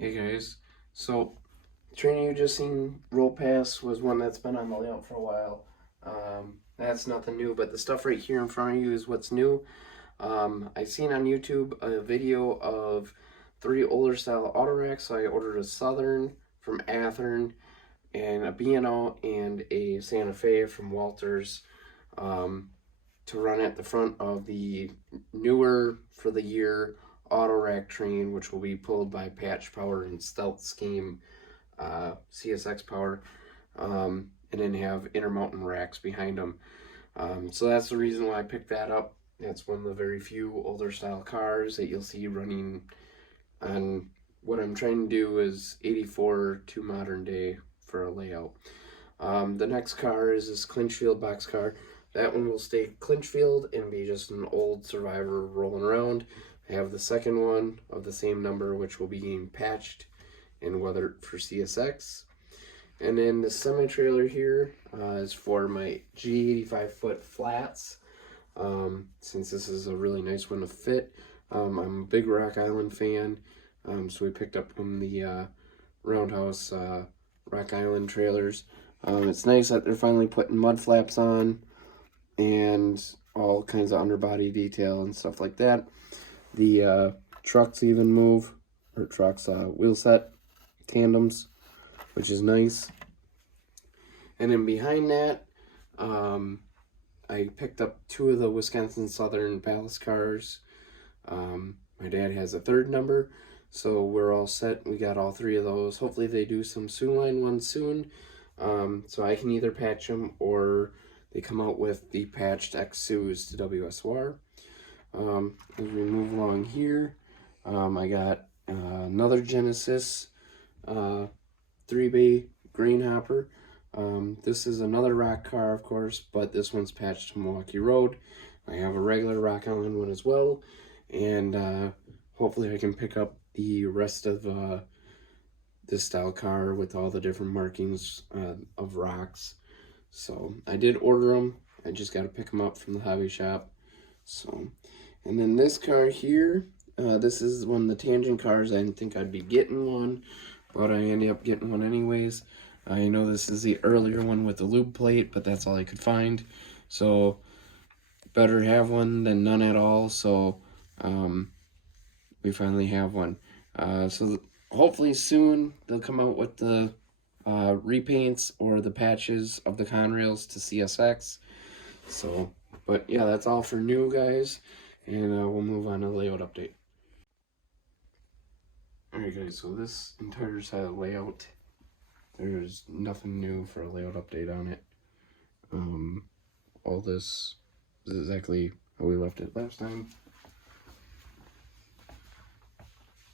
Hey guys, so train you just seen roll pass was one that's been on the layout for a while. That's nothing new, but the stuff right here in front of you is what's new. I seen on YouTube a video of 3 older style auto racks, so I ordered a Southern from Athearn and a B&O and a Santa Fe from Walters to run at the front of the newer for the year auto rack train, which will be pulled by Patch Power and Stealth Scheme CSX Power, and then have intermountain racks behind them. So that's the reason why I picked that up. That's one of the very few older style cars that you'll see running on what I'm trying to do is 84 to modern day for a layout. The next car is this Clinchfield Boxcar. That one will stay Clinchfield and be just an old survivor rolling around. I have the second one of the same number, which will be getting patched and weathered for CSX. And then the semi-trailer here is for my G85 foot flats. Since this is a really nice one to fit. I'm a big Rock Island fan, so we picked up from the Roundhouse Rock Island trailers. It's nice that they're finally putting mud flaps on and all kinds of underbody detail and stuff like that. The trucks even move, or trucks, wheel set tandems, which is nice. And then behind that, I picked up 2 of the Wisconsin Southern ballast cars. My dad has a third number, so we're all set. We got all 3 of those. Hopefully they do some Line ones soon, so I can either patch them or they come out with the patched X-Sues to WSOR. As we move along here, I got another Genesis 3-bay grain hopper. This is another rock car, of course, but this one's patched to Milwaukee Road. I have a regular Rock Island one as well, and hopefully I can pick up the rest of this style car with all the different markings of rocks. So I did order them. I just got to pick them up from the hobby shop. So, and then this car here, this is one of the tangent cars. I didn't think I'd be getting one, but I ended up getting one anyways. I know this is the earlier one with the lube plate, but that's all I could find. So better have one than none at all. So we finally have one. So hopefully soon they'll come out with the repaints or the patches of the Conrails to CSX. So, but yeah, that's all for new, guys. And we'll move on to the layout update. Alright guys, so this entire side of the layout, there's nothing new for a layout update on it. All this is exactly how we left it last time.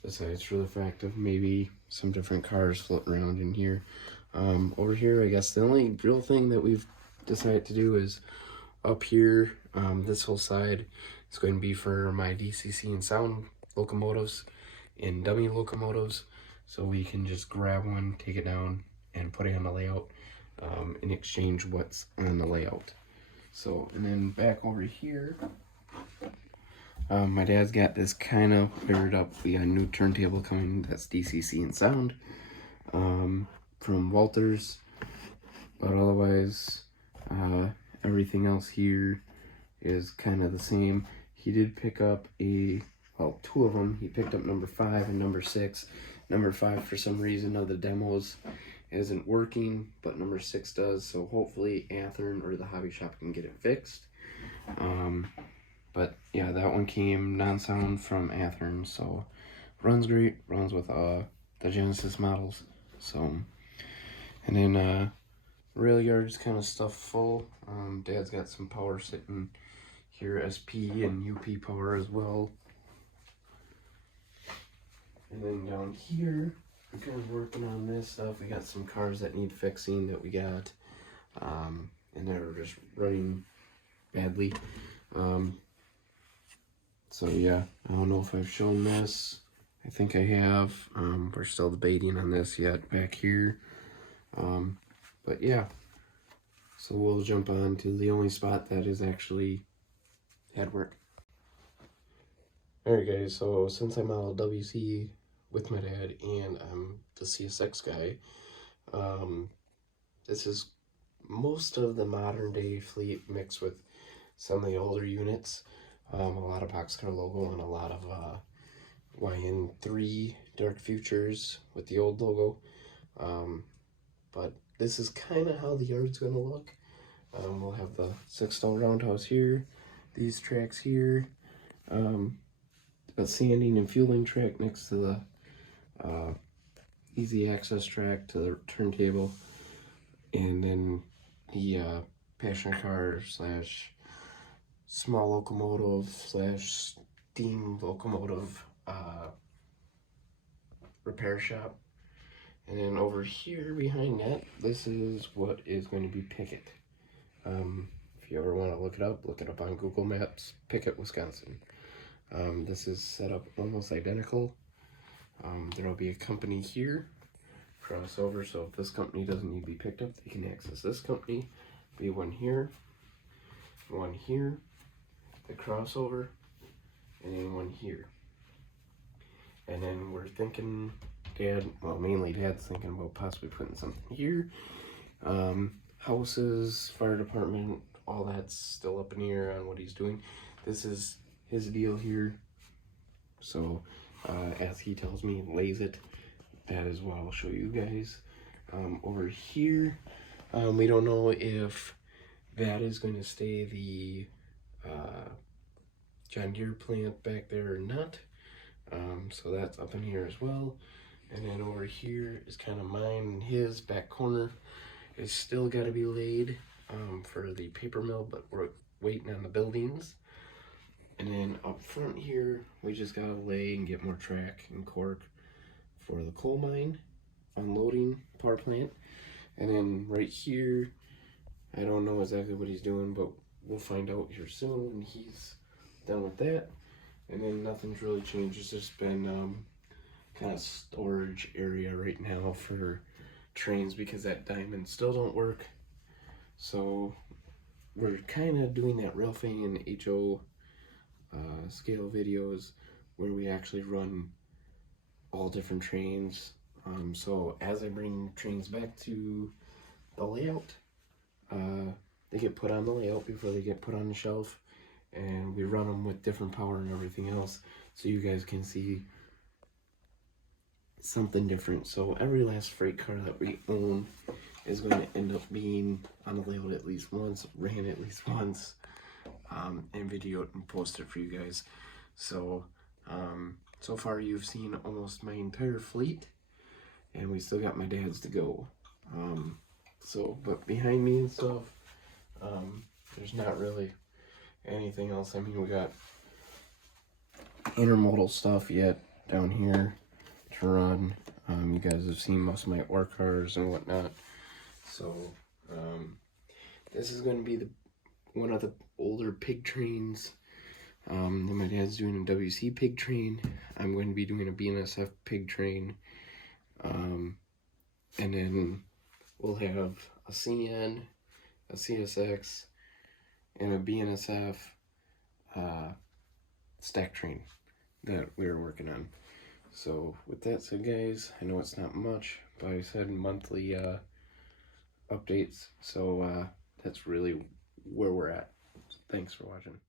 Besides for the fact of maybe some different cars floating around in here. Over here, I guess the only real thing that we've decided to do is up here, this whole side is going to be for my DCC and sound locomotives and dummy locomotives. So we can just grab one, take it down, and put it on the layout and exchange what's on the layout. So, and then back over here, my dad's got this kind of wired up. We got a new turntable coming that's DCC and sound from Walters, but otherwise everything else here is kind of the same. He did pick up well, 2 of them. He picked up number 5 and number 6. Number 5 for some reason of the demos isn't working, but number 6 does, so hopefully Athearn or the hobby shop can get it fixed. But yeah, that one came non-sound from Athearn, so runs great, runs with the Genesis models. So, and then rail yard's kind of stuff full. Dad's got some power sitting here, SP and UP power as well. And then down here, I'm kind of working on this stuff. We got some cars that need fixing that we got, and they're just running badly. So yeah, I don't know if I've shown this. I think I have. We're still debating on this yet back here. But yeah, so we'll jump on to the only spot that is actually head work. Alright guys, so since I'm out of WC with my dad, and I'm the CSX guy. This is most of the modern day fleet mixed with some of the older units. A lot of Boxcar logo and a lot of YN3 Dark Futures with the old logo. But this is kind of how the yard's going to look. We'll have the 6-stall roundhouse here, these tracks here, a sanding and fueling track next to the easy access track to the turntable, and then the passion car slash small locomotive slash steam locomotive repair shop. And then over here behind that, this is what is going to be Pickett. If you ever want to look it up on Google Maps, Pickett, Wisconsin. This is set up almost identical. There will be a company here, crossover, so if this company doesn't need to be picked up, they can access this company. Be one here, the crossover, and then one here. And then we're thinking, mainly Dad's thinking about possibly putting something here. Houses, fire department, all that's still up in the air on what he's doing. This is his deal here. So, as he tells me, lays it. That is what I'll show you guys. Over here, we don't know if that is going to stay the John Deere plant back there or not. So that's up in here as well. And then over here is kind of mine and his back corner. It's still got to be laid for the paper mill, but we're waiting on the buildings. And then up front here, we just got to lay and get more track and cork for the coal mine, unloading power plant. And then right here, I don't know exactly what he's doing, but we'll find out here soon when he's done with that. And then nothing's really changed. It's just been kind of storage area right now for trains because that diamond still don't work. So we're kind of doing that real thing in HO scale videos where we actually run all different trains. So as I bring trains back to the layout, they get put on the layout before they get put on the shelf, and we run them with different power and everything else so you guys can see something different. So every last freight car that we own is going to end up being on the layout at least once, ran at least once, and videoed and posted for you guys. So so far you've seen almost my entire fleet, and we still got my dad's to go. But behind me and stuff, there's not really anything else. I mean, we got intermodal stuff yet down here to run. You guys have seen most of my ore cars and whatnot. So this is going to be one of the older pig trains. Then my dad's doing a WC pig train. I'm going to be doing a BNSF pig train. And then we'll have a CN, a CSX, and a BNSF stack train that we're working on. So with that said, guys, I know it's not much, but I said monthly updates, so that's really where we're at. Thanks for watching.